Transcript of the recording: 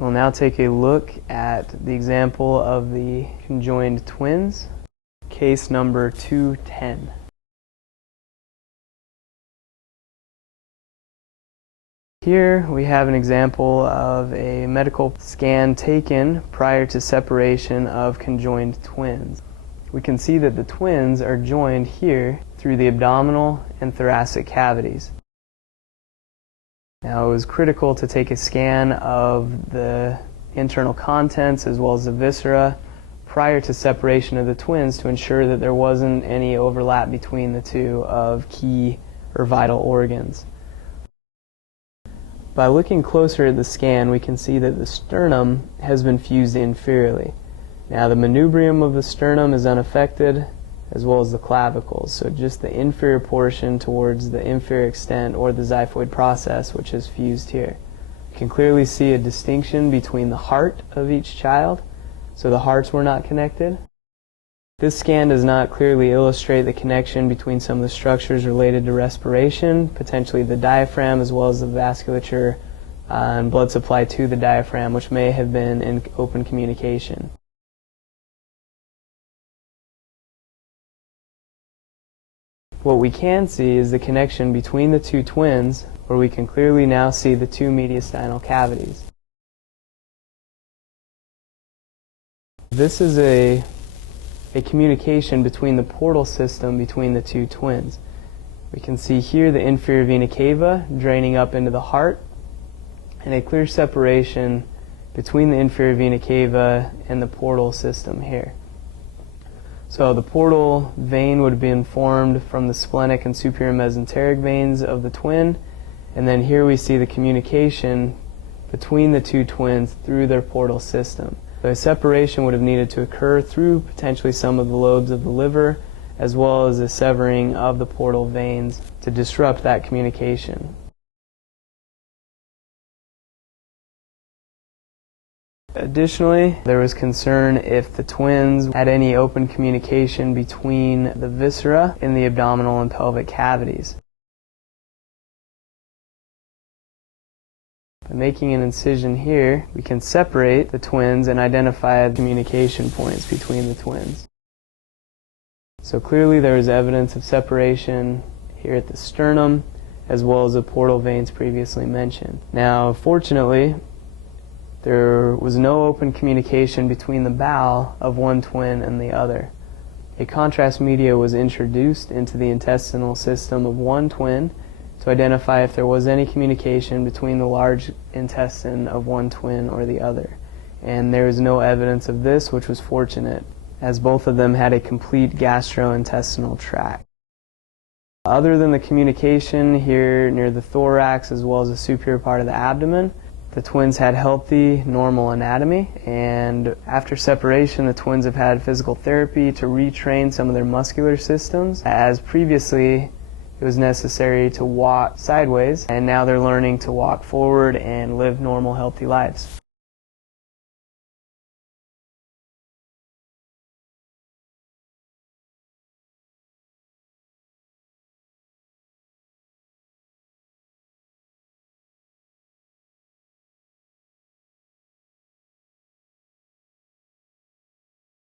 We'll now take a look at the example of the conjoined twins, case number 210. Here we have an example of a medical scan taken prior to separation of conjoined twins. We can see that the twins are joined here through the abdominal and thoracic cavities. Now, it was critical to take a scan of the internal contents as well as the viscera prior to separation of the twins to ensure that there wasn't any overlap between the two of key or vital organs. By looking closer at the scan, we can see that the sternum has been fused inferiorly. Now, the manubrium of the sternum is unaffected, as well as the clavicles, so just the inferior portion towards the inferior extent or the xiphoid process, which is fused here. You can clearly see a distinction between the heart of each child, so the hearts were not connected. This scan does not clearly illustrate the connection between some of the structures related to respiration, potentially the diaphragm as well as the vasculature and blood supply to the diaphragm, which may have been in open communication. What we can see is the connection between the two twins, where we can clearly now see the two mediastinal cavities. This is a communication between the portal system between the two twins. We can see here the inferior vena cava draining up into the heart, and a clear separation between the inferior vena cava and the portal system here. So the portal vein would have been formed from the splenic and superior mesenteric veins of the twin, and then here we see the communication between the two twins through their portal system. So a separation would have needed to occur through potentially some of the lobes of the liver, as well as a severing of the portal veins to disrupt that communication. Additionally, there was concern if the twins had any open communication between the viscera in the abdominal and pelvic cavities. By making an incision here, we can separate the twins and identify the communication points between the twins. So clearly there is evidence of separation here at the sternum, as well as the portal veins previously mentioned. Now, fortunately, there was no open communication between the bowel of one twin and the other. A contrast media was introduced into the intestinal system of one twin to identify if there was any communication between the large intestine of one twin or the other. And there is no evidence of this, which was fortunate, as both of them had a complete gastrointestinal tract. Other than the communication here near the thorax as well as the superior part of the abdomen, the twins had healthy, normal anatomy, and after separation, the twins have had physical therapy to retrain some of their muscular systems, as previously it was necessary to walk sideways, and now they're learning to walk forward and live normal, healthy lives.